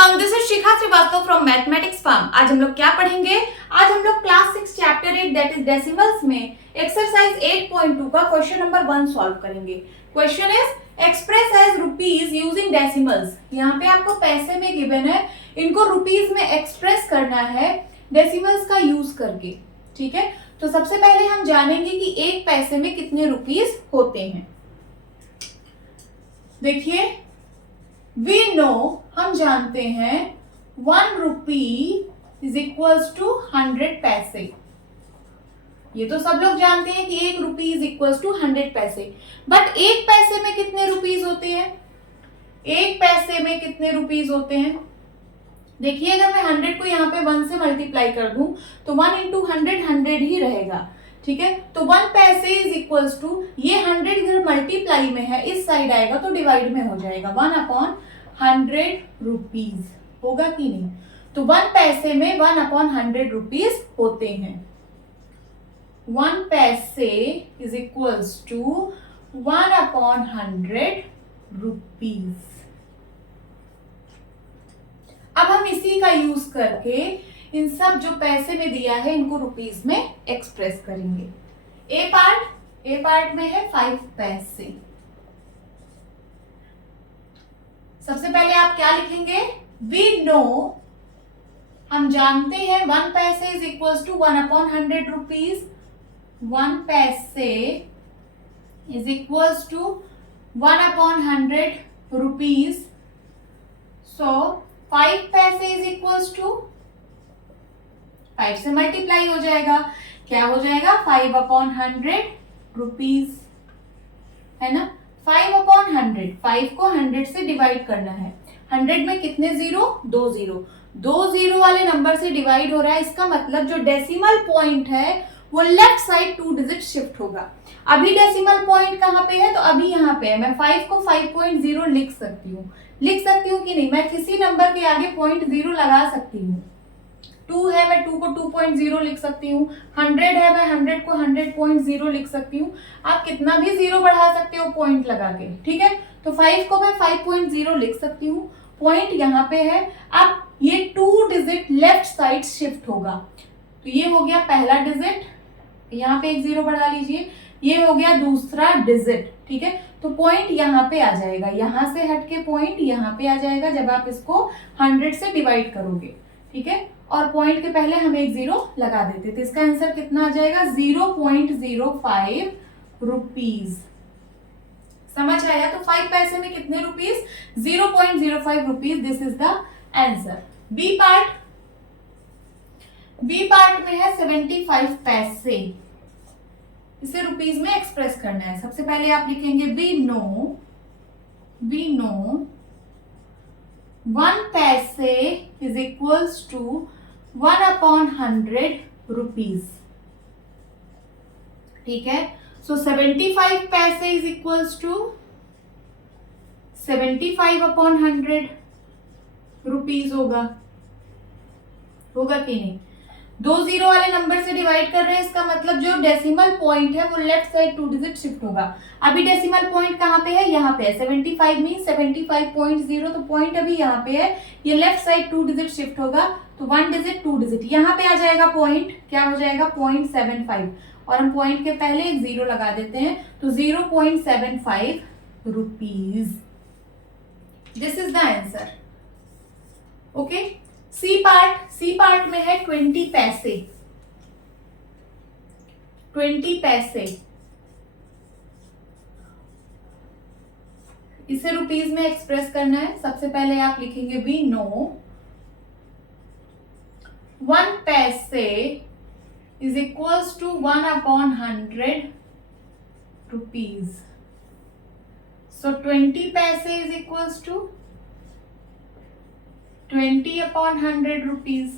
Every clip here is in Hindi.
Everyone, this is Shikha Srivastava from mathematics farm. आज हम लोग क्या पढ़ेंगे? आज हम लोग class 6 chapter 8 that is decimals में एक्सरसाइज 8.2 का क्वेश्चन नंबर 1 सॉल्व करेंगे। Question is express as rupees using decimals. यहाँ पे आपको पैसे में गिवन है, इनको रुपीज में एक्सप्रेस करना है डेसिमल्स का यूज करके। ठीक है, तो सबसे पहले हम जानेंगे कि एक पैसे में कितने रुपीज होते हैं। देखिए, वी नो, हम जानते हैं 1 रुपी इज इक्वल्स टू 100 पैसे। ये तो सब लोग जानते हैं कि 1 रुपी इज इक्वल्स टू 100 पैसे। बट एक पैसे में कितने रुपीज होते हैं? एक पैसे में कितने रुपीज होते हैं? देखिए, अगर मैं 100 को यहाँ पे 1 से मल्टीप्लाई कर दूं तो 1 इंटू 100 ही रहेगा। ठीक है, तो 1 पैसे इज इक्वल्स टू, ये 100 इधर मल्टीप्लाई में है, इस साइड आएगा तो डिवाइड में हो जाएगा, 1/100 रुपीज होगा कि नहीं? तो 1 पैसे में 1/100 रुपीज होते हैं। 1 पैसे इज इक्वल्स टू 1/100 रुपीज। अब हम इसी का यूज करके इन सब जो पैसे में दिया है इनको रुपीज में एक्सप्रेस करेंगे। ए पार्ट में है 5 पैसे। सबसे पहले आप क्या लिखेंगे? वी नो, हम जानते हैं 1 पैसे इज इक्वल्स टू 1/100 रुपीज। 1 पैसे इज इक्वल्स टू 1/100 रुपीज। सो 5 पैसे इज इक्वल्स टू, 5 से मल्टीप्लाई हो जाएगा, क्या हो जाएगा? 5/100 रुपीज, है ना? 5/100, 5 को 100 से डिवाइड करना है। 100 में कितने जीरो? 2 जीरो। 2 जीरो वाले नंबर से डिवाइड हो रहा है, इसका मतलब जो डेसिमल पॉइंट है वो लेफ्ट साइड 2 डिजिट शिफ्ट होगा। अभी डेसिमल पॉइंट कहाँ पे है? तो अभी यहाँ पे है। मैं 5 को 5.0 लिख सकती हूँ कि नहीं? मैं किसी नंबर के आगे 0.0 लगा सकती हूँ। 2 है, मैं 2 को 2.0 लिख सकती हूँ। 100 है, मैं 100 को 100.0 लिख सकती हूँ। आप कितना भी जीरो बढ़ा सकते हो पॉइंट लगा के। ठीक है, तो 5 को मैं 5.0 लिख सकती हूँ, पॉइंट यहाँ पे है। अब ये 2 डिजिट लेफ्ट साइड शिफ्ट होगा, तो ये हो गया पहला डिजिट, यहाँ पे एक जीरो बढ़ा लीजिए, ये हो गया दूसरा डिजिट। ठीक है, तो पॉइंट यहाँ पे आ जाएगा, यहाँ से हटके पॉइंट यहाँ पे आ जाएगा जब आप इसको 100 से डिवाइड करोगे। ठीक है, और पॉइंट के पहले हम एक जीरो लगा देते, तो इसका आंसर कितना आ जाएगा? 0.05 रुपीज। समझ आया? तो 5 पैसे में कितने rupees? 0.05 rupees. This is the answer. B part में है 75 पैसे। इसे रुपीज में एक्सप्रेस करना है। सबसे पहले आप लिखेंगे वी नो 1 पैसे इज इक्वल्स टू 1/100 रुपीज। ठीक है, सो 75 पैसे इज इक्वल्स टू 75/100 रुपीज होगा कि नहीं? 2 जीरो वाले नंबर से डिवाइड कर रहे हैं, इसका मतलब जो डेसिमल पॉइंट है वो लेफ्ट साइड 2 डिजिट शिफ्ट होगा। अभी डेसिमल पॉइंट कहाँ पे है? यहाँ पे है। 75 मीन 75.0, तो पॉइंट अभी यहाँ पे है, ये लेफ्ट साइड 2 डिजिट शिफ्ट होगा, तो 1 डिजिट 2 डिजिट यहाँ पे आ जाएगा। पॉइंट क्या हो जाएगा? 0.75, और हम पॉइंट के पहले एक जीरो लगा देते हैं, तो 0.75 rupees. This is the answer. Okay, C part में है 20 पैसे। 20 पैसे, इसे रुपीज में एक्सप्रेस करना है। सबसे पहले आप लिखेंगे वी नो 1 पैसे इज इक्वल्स टू 1/100 रुपीज। सो 20 पैसे इज इक्वल्स टू 20/100 रुपीज।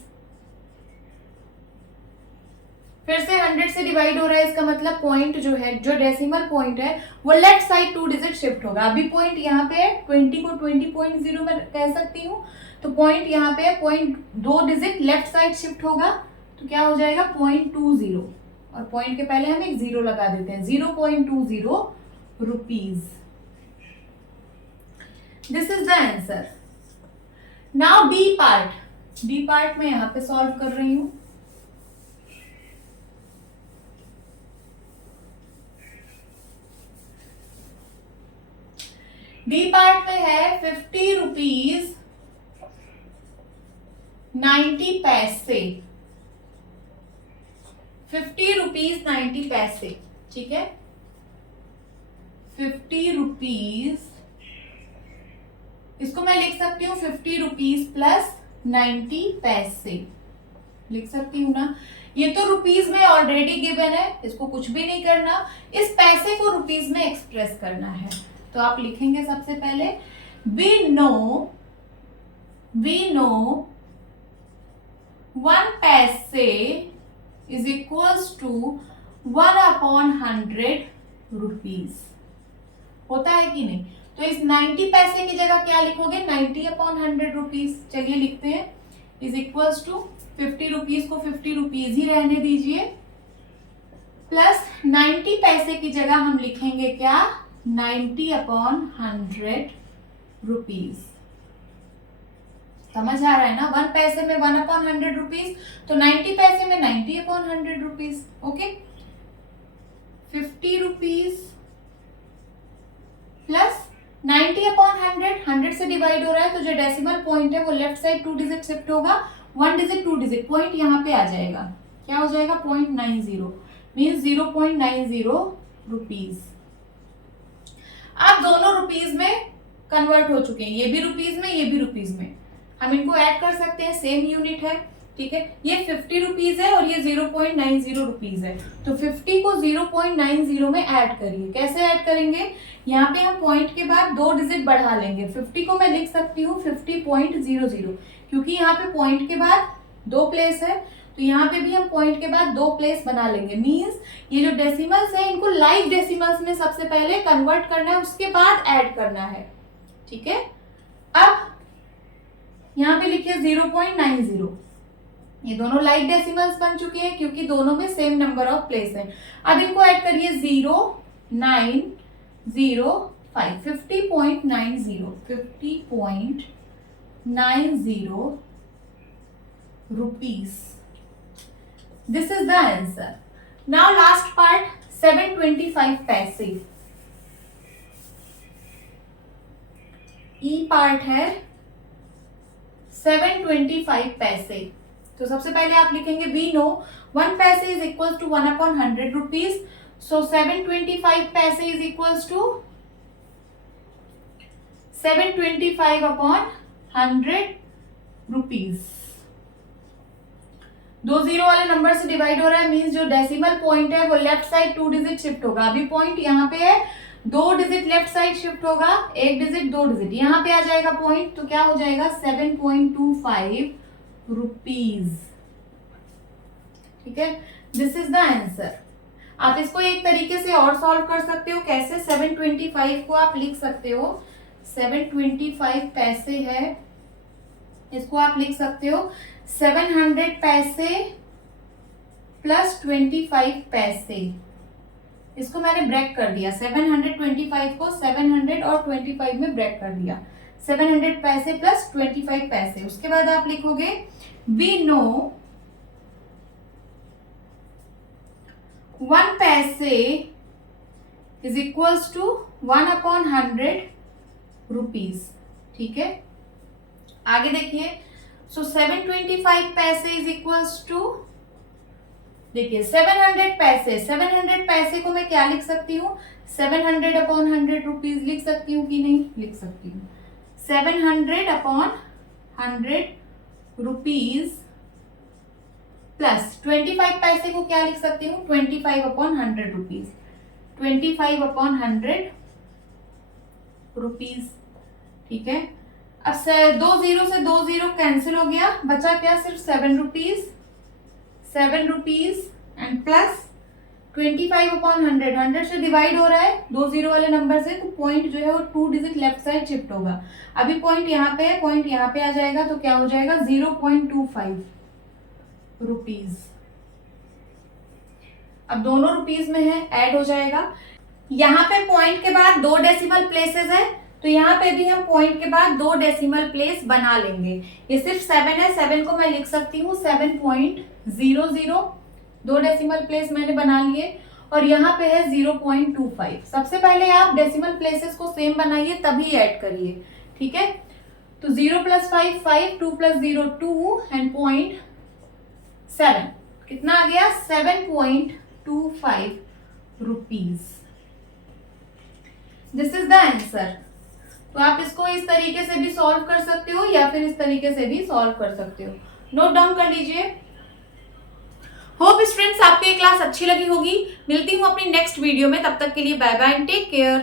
फिर से 100 से डिवाइड हो रहा है, इसका मतलब पॉइंट जो है, जो डेसिमल पॉइंट है वो लेफ्ट साइड 2 डिजिट शिफ्ट होगा। अभी पॉइंट यहाँ पे है, 20 को 20.0 में कह सकती हूँ, तो पॉइंट यहाँ पे है, point 2 digit left side shift होगा, तो क्या हो जाएगा? 0.20, और पॉइंट के पहले हम एक जीरो लगा देते हैं, 0.20 rupees. This is the answer. Now D part में यहां पे सॉल्व कर रही हूं। डी पार्ट में है 50 रुपीज 90 पैसे, 50 रुपीज 90 पैसे, ठीक है। 50 रुपीज, इसको मैं लिख सकती हूँ 50 रुपीज प्लस 90 पैसे, लिख सकती हूँ ना। ये तो रुपीज में ऑलरेडी गिवन है, इसको कुछ भी नहीं करना, इस पैसे को रुपीज में एक्सप्रेस करना है। तो आप लिखेंगे सबसे पहले वी नो 1 पैसे इज इक्वल्स टू 1/100 रुपीज। होता है कि नहीं? तो इस 90 पैसे की जगह क्या लिखोगे? 90/100 रुपीज। चलिए लिखते हैं, इज इक्वल्स टू 50 रुपीज को 50 रुपीज ही रहने दीजिए, प्लस 90 पैसे की जगह हम लिखेंगे क्या? 90/100 रुपीज। समझ आ रहा है ना? 1 पैसे में 1/100 रुपीज, तो 90 पैसे में 90/100 रुपीज। ओके, 50 रुपीज प्लस 90/100, 100 से डिवाइड हो रहा है तो जो डेसिमल पॉइंट है वो लेफ्ट साइड 2 डिजिट शिफ्ट होगा, 1 डिजिट 2 डिजिट पॉइंट यहाँ पे आ जाएगा। क्या हो जाएगा? 0.90 मीन्स 0.90 रुपीज। अब दोनों रुपीज में कन्वर्ट हो चुके हैं, ये भी रुपीज में, ये भी रुपीज में। हम इनको ऐड कर सकते हैं, सेम यूनिट है, ठीक है। ये 50 रुपीज है और ये 0.90 रुपीज है, तो 50 को 0.90 में ऐड करिए। कैसे ऐड करेंगे? यहाँ पे हम पॉइंट के बाद 2 डिजिट बढ़ा लेंगे। 50 को मैं लिख सकती हूँ 50.00, क्योंकि यहाँ पे पॉइंट के बाद 2 प्लेस है, तो यहाँ पे भी हम पॉइंट के बाद 2 प्लेस बना लेंगे। मींस ये जो डेसिमल्स है इनको लाइव डेसिमल्स में सबसे पहले कन्वर्ट करना है, उसके बाद ऐड करना है, ठीक है। अब यहाँ पे लिखिए 0.90, ये दोनों लाइव डेसिमल्स बन चुके हैं क्योंकि दोनों में सेम नंबर ऑफ प्लेस है। अब इनको ऐड करिए 0.905, 50.90 rupees. This is the answer. Now last part, 725 पैसे। ई पार्ट है 725 पैसे। तो सबसे पहले आप लिखेंगे वी नो 1 पैसे is equal to 1/100 rupees, so 725 पैसे is equal to 725/100 rupees. 2 zero वाले नंबर से डिवाइड हो रहा है, मींस जो डेसिमल पॉइंट है वो लेफ्ट साइड 2 डिजिट शिफ्ट होगा। अभी पॉइंट यहाँ पे है, 2 डिजिट लेफ्ट साइड शिफ्ट होगा, 1 डिजिट 2 डिजिट यहाँ पे आ जाएगा पॉइंट, तो क्या हो जाएगा? 7.25 रुपीज, ठीक है। This is the answer. आप इसको एक तरीके से और सॉल्व कर सकते हो। कैसे? 725 को आप लिख सकते हो, 725 पैसे है, इसको आप लिख सकते हो 700 पैसे प्लस 25 पैसे। इसको मैंने ब्रेक कर दिया, 725 को 700 और 25 में ब्रेक कर दिया, 700 पैसे प्लस 25 पैसे। उसके बाद आप लिखोगे वी नो 1 पैसे इज इक्वल्स टू 1/100 रुपीज, ठीक है। आगे देखिए, सो 725 पैसे इज इक्वल्स टू, देखिए 700 पैसे, 700 पैसे को मैं क्या लिख सकती हूँ? 700/100 रुपीज लिख सकती हूँ कि नहीं? लिख सकती हूँ। 700/100 रुपीज प्लस 25 पैसे को क्या लिख सकती हूँ? 25/100 रुपीज, 25/100 रुपीज, ठीक है। अब 2 जीरो से 2 जीरो कैंसिल हो गया, बचा क्या? सिर्फ 7 रुपीज, 7 रुपीज एंड प्लस 25/100, 100 से डिवाइड हो रहा है 2 जीरो वाले नंबर से, तो पॉइंट जो है वो 2 डिजिट लेफ्ट साइड शिफ्ट होगा। अभी पॉइंट यहाँ पे है, पॉइंट यहाँ पे आ जाएगा, तो क्या हो जाएगा? 0.25 रुपीज। अब दोनों रुपीज में है, ऐड हो जाएगा। यहाँ पे पॉइंट के बाद 2 डेसिमल प्लेसेस है, तो यहाँ पे भी हम पॉइंट के बाद 2 डेसिमल प्लेस बना लेंगे। ये सिर्फ 7 है, 7 को मैं लिख सकती हूँ 7.00, 2 डेसिमल प्लेस मैंने बना लिए, और यहाँ पे है 0.25। सबसे पहले आप डेसिमल प्लेसेस को सेम बनाइए तभी ऐड करिए, ठीक है। तो 0 + 5 5, 2 + 0 2 एंड 0.7 कितना आ गया 7.25 rupees. This is the answer. तो आप इसको इस तरीके से भी सॉल्व कर सकते हो या फिर इस तरीके से भी सॉल्व कर सकते हो। नोट डाउन कर लीजिए। होप स्टूडेंट्स आपको ये क्लास अच्छी लगी होगी। मिलती हूँ अपनी नेक्स्ट वीडियो में, तब तक के लिए bye bye and take care.